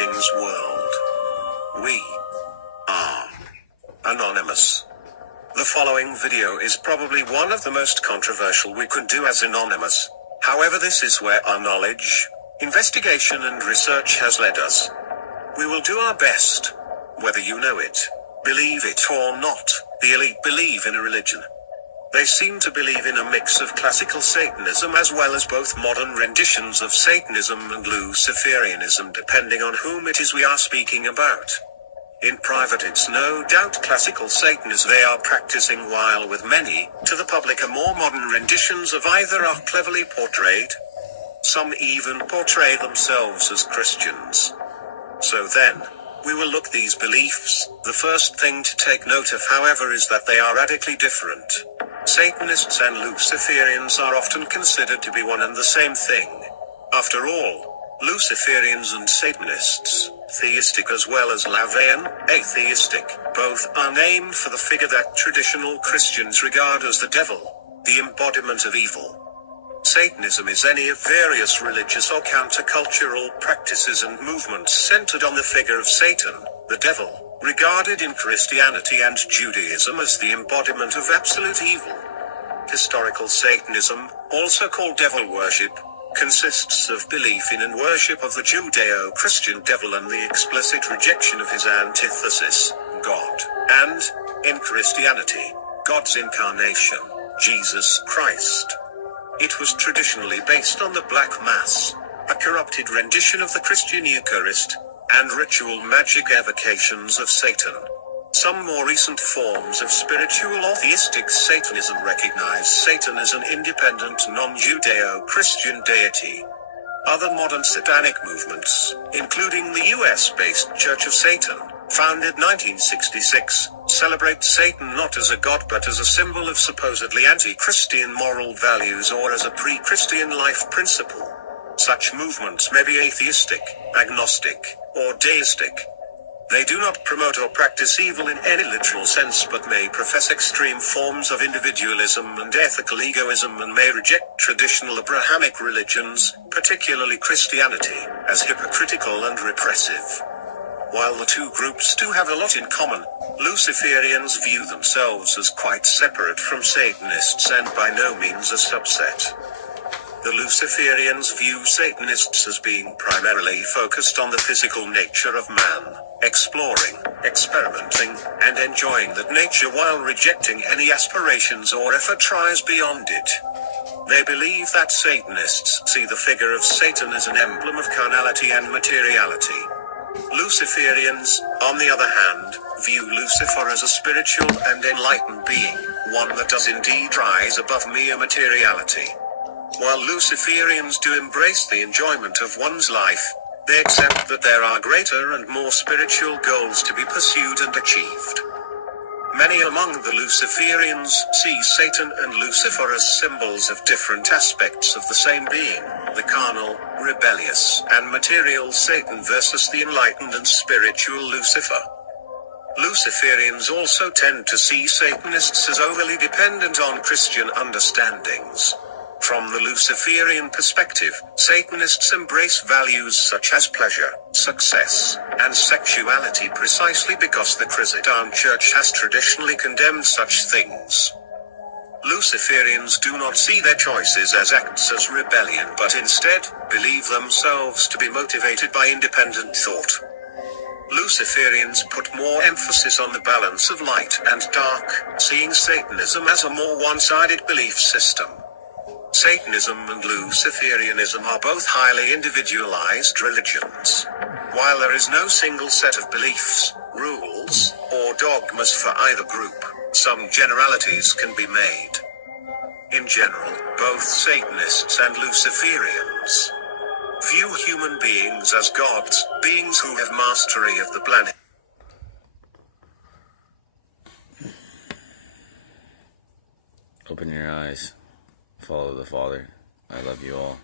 Greetings world. We are Anonymous. The following video is probably one of the most controversial we could do as Anonymous. However, this is where our knowledge, investigation and research has led us. We will do our best. Whether you know it, believe it or not, the elite believe in a religion. They seem to believe in a mix of classical Satanism as well as both modern renditions of Satanism and Luciferianism, depending on whom it is we are speaking about. In private, it's no doubt classical Satanism they are practicing, while with many, to the public, are more modern renditions of either are cleverly portrayed. Some even portray themselves as Christians. So then, we will look these beliefs. The first thing to take note of, however, is that they are radically different. Satanists and Luciferians are often considered to be one and the same thing. After all, Luciferians and Satanists, theistic as well as Lavean, atheistic, both are named for the figure that traditional Christians regard as the devil, the embodiment of evil. Satanism is any of various religious or countercultural practices and movements centered on the figure of Satan, the devil, regarded in Christianity and Judaism as the embodiment of absolute evil. Historical Satanism, also called devil worship, consists of belief in and worship of the Judeo-Christian devil and the explicit rejection of his antithesis, God, and, in Christianity, God's incarnation, Jesus Christ. It was traditionally based on the Black Mass, a corrupted rendition of the Christian Eucharist, and ritual magic evocations of Satan. Some more recent forms of spiritual or theistic Satanism recognize Satan as an independent non-Judeo-Christian deity. Other modern satanic movements, including the US-based Church of Satan, founded 1966, celebrate Satan not as a god but as a symbol of supposedly anti-Christian moral values or as a pre-Christian life principle. Such movements may be atheistic, agnostic, or deistic. They do not promote or practice evil in any literal sense but may profess extreme forms of individualism and ethical egoism, and may reject traditional Abrahamic religions, particularly Christianity, as hypocritical and repressive. While the two groups do have a lot in common, Luciferians view themselves as quite separate from Satanists and by no means a subset. The Luciferians view Satanists as being primarily focused on the physical nature of man, exploring, experimenting, and enjoying that nature while rejecting any aspirations or effort tries beyond it. They believe that Satanists see the figure of Satan as an emblem of carnality and materiality. Luciferians, on the other hand, view Lucifer as a spiritual and enlightened being, one that does indeed rise above mere materiality. While Luciferians do embrace the enjoyment of one's life, they accept that there are greater and more spiritual goals to be pursued and achieved. Many among the Luciferians see Satan and Lucifer as symbols of different aspects of the same being, the carnal, rebellious, and material Satan versus the enlightened and spiritual Lucifer. Luciferians also tend to see Satanists as overly dependent on Christian understandings. From the Luciferian perspective, Satanists embrace values such as pleasure, success, and sexuality precisely because the Christian Church has traditionally condemned such things. Luciferians do not see their choices as acts as rebellion but instead believe themselves to be motivated by independent thought. Luciferians put more emphasis on the balance of light and dark, seeing Satanism as a more one-sided belief system. Satanism and Luciferianism are both highly individualized religions. While there is no single set of beliefs, rules, or dogmas for either group, some generalities can be made. In general, both Satanists and Luciferians view human beings as gods, beings who have mastery of the planet. Open your eyes. Follow the Father. I love you all.